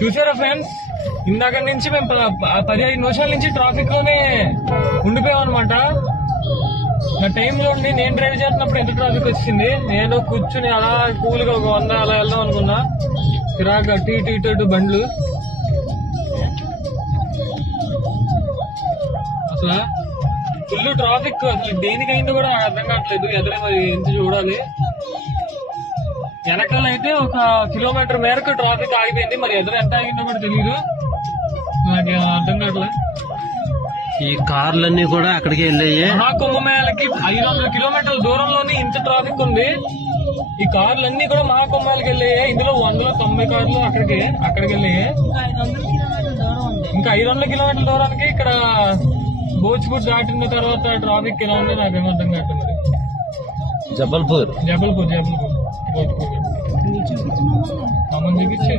చూసారా ఫ్రెండ్స్, ఇందాక నుంచి మేము 15 నిమిషాల నుంచి ట్రాఫిక్ లోనే ఉండిపోయాం అనమాట. నా టైంలో ఉండి నేను డ్రైవ్ చేస్తున్నప్పుడు ఎంత ట్రాఫిక్ వచ్చింది. నేను కూర్చుని అలా కూల్గా ఒక 100 అలా వెళ్దాం అనుకున్నా. చిరాగా ఇటు బండ్లు. అసలు ఫుల్ ట్రాఫిక్. అసలు దేనికైందో కూడా అర్థం కావట్లేదు. ఎదురే మరి ఎంత చూడాలి. వెనకాల అయితే 1 కిలోమీటర్ మేరకు ట్రాఫిక్ ఆగిపోయింది. మరి ఎదురు ఎంత ఆగిందో కూడా తెలియదు. నాకు అర్థం కావట్లేదు. ఈ కార్లన్నీ కూడా అక్కడికి వెళ్ళాయి. మహాకుంభమేళకి 500 కిలోమీటర్ల దూరంలోనే ఇంత ట్రాఫిక్ ఉంది. ఈ కార్లన్నీ కూడా మహాకుంభాలకి వెళ్ళాయి. ఇందులో 190 కార్లు అక్కడికి వెళ్ళాయి. ఇంకా 500 కిలోమీటర్ల దూరానికి ఇక్కడ భోజ్పూర్ దాటిన తర్వాత ట్రాఫిక్ ఎలా ఉంది నాకేమో అర్థం కావట్లేదు. జబల్పూర్ భోజ్పూర్ చూపించి